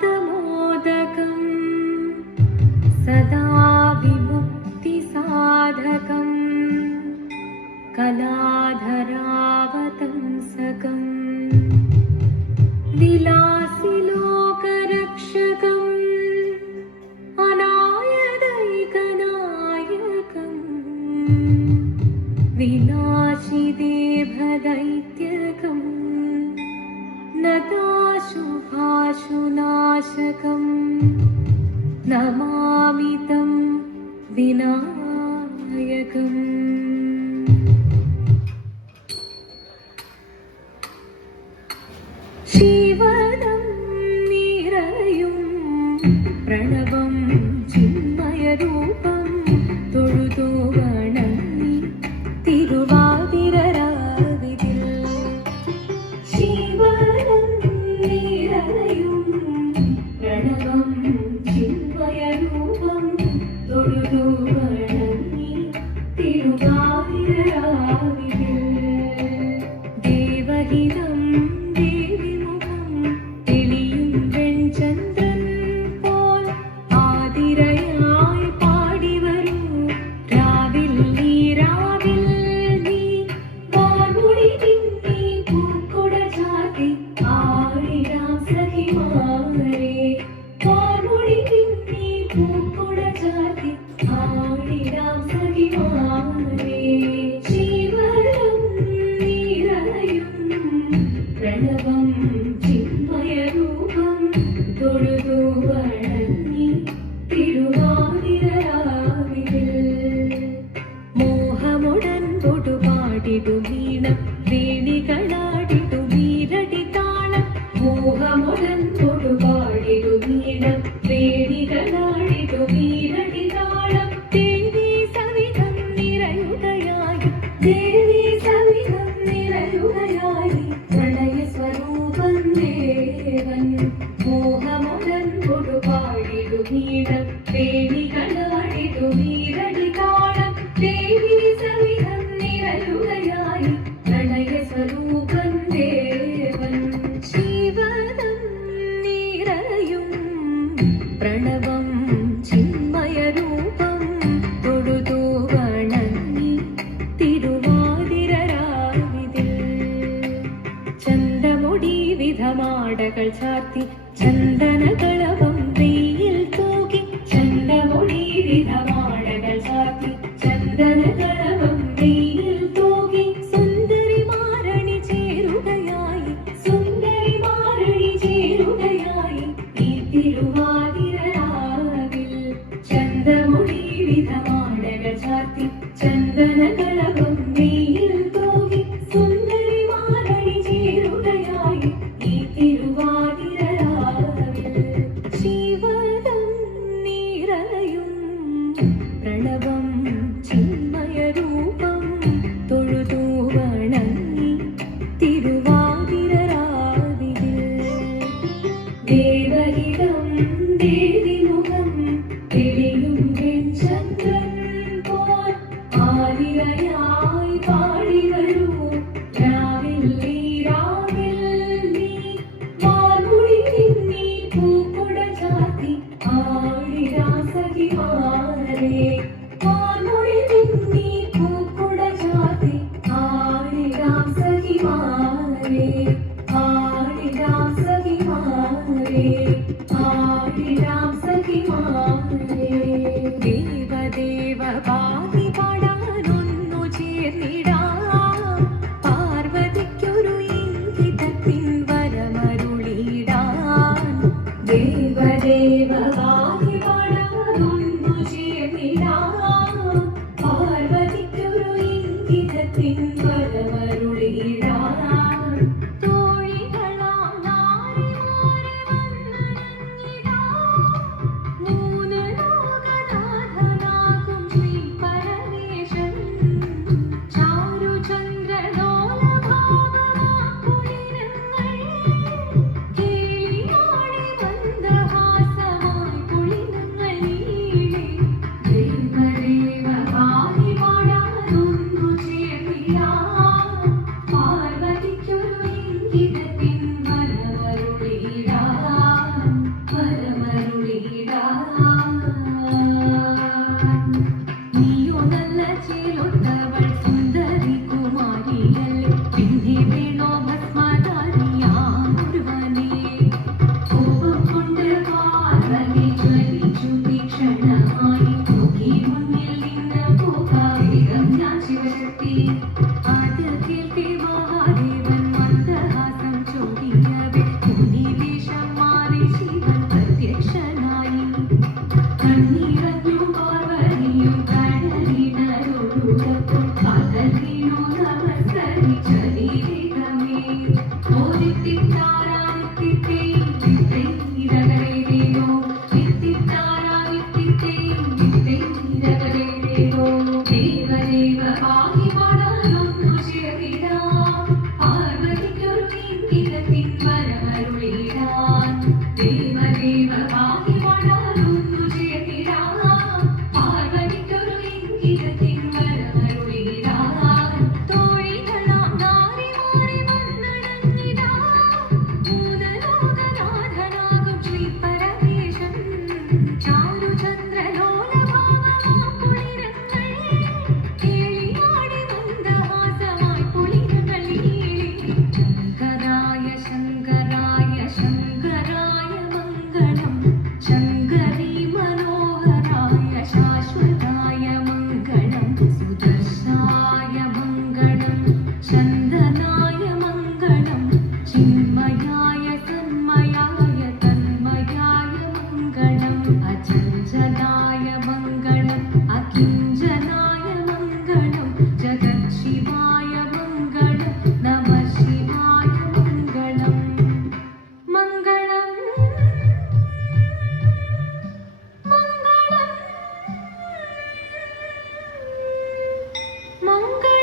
त्मोदकम् सदा विभक्तिसाधकम् कलाधरावतंसकम् विलासि लोकरक्षकम् अनायदयिकनायकम् विनाशकं നമാമിതം വിനായകം. ശിവനം നിറയും പ്രണവം ചിന്മയ രൂപം പാടകൾ ചാർത്തി ചന്ദനകളവും പാതിരയായി പാടി വരൂ. രാവിൽ നീ രാവിൽ നീ. വാർമുടി നീ പൂക്കുട ചാത്തി ആടി രാസകി മാറേ Mongo.